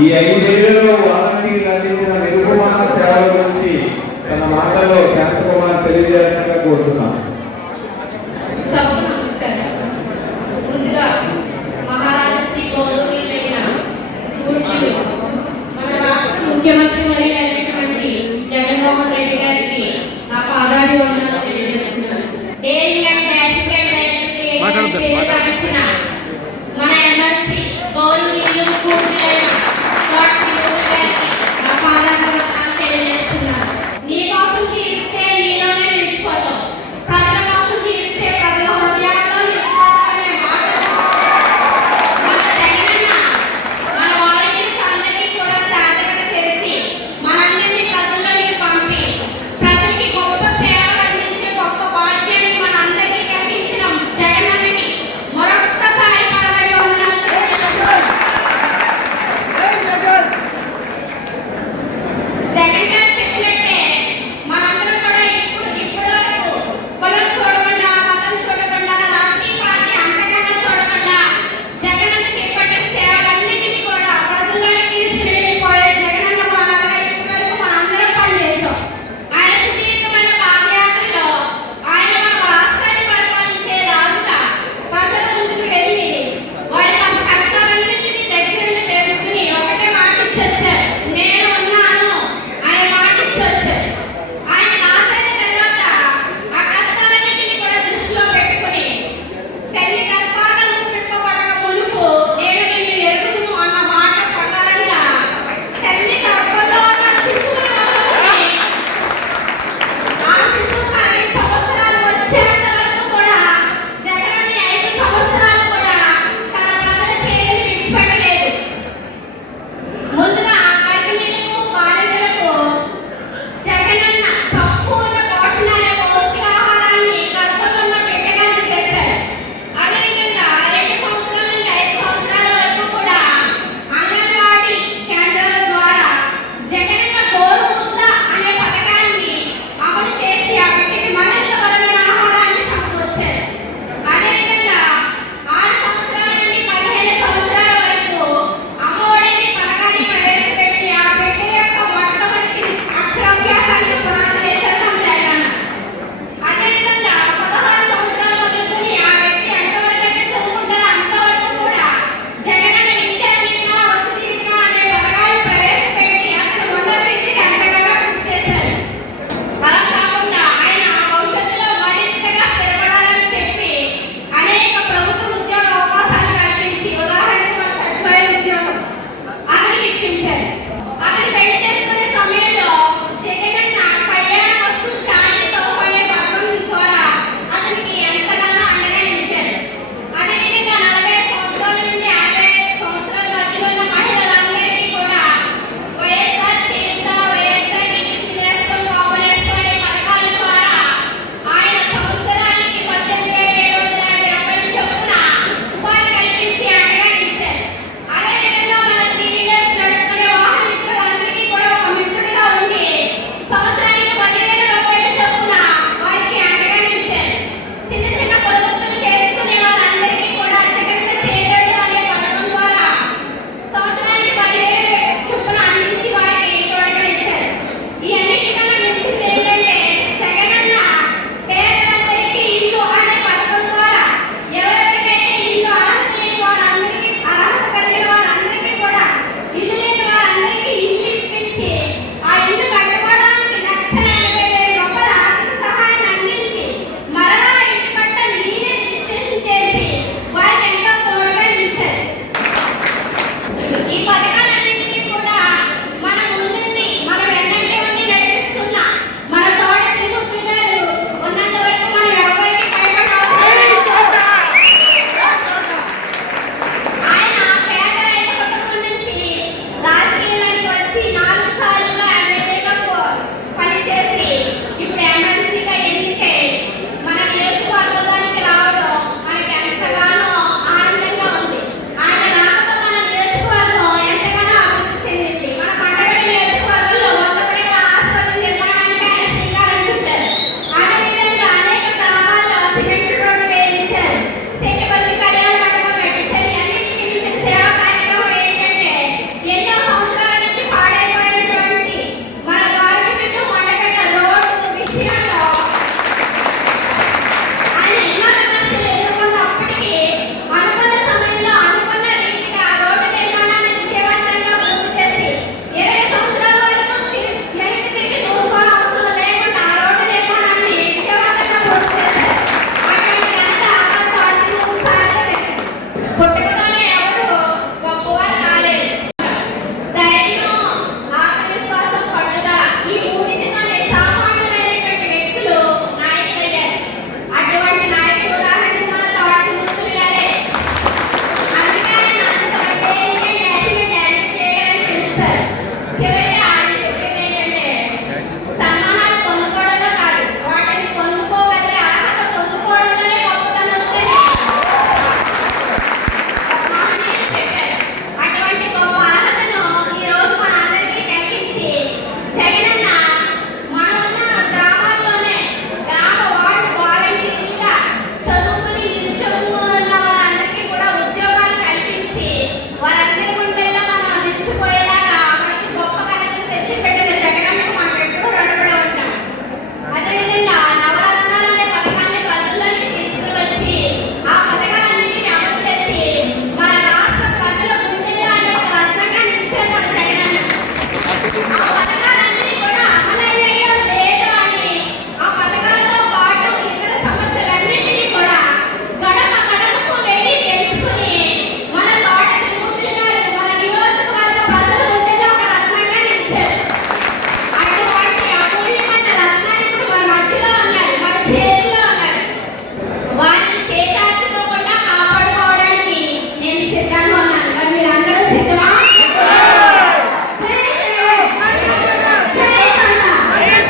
ఈ ఐదేళ్ళలో వాలంటీర్లు అందించిన నిరుపమాన సేవల గురించి తన మాటలో శాంతకుమార్ తెలియజేయాలని కోరుతున్నాను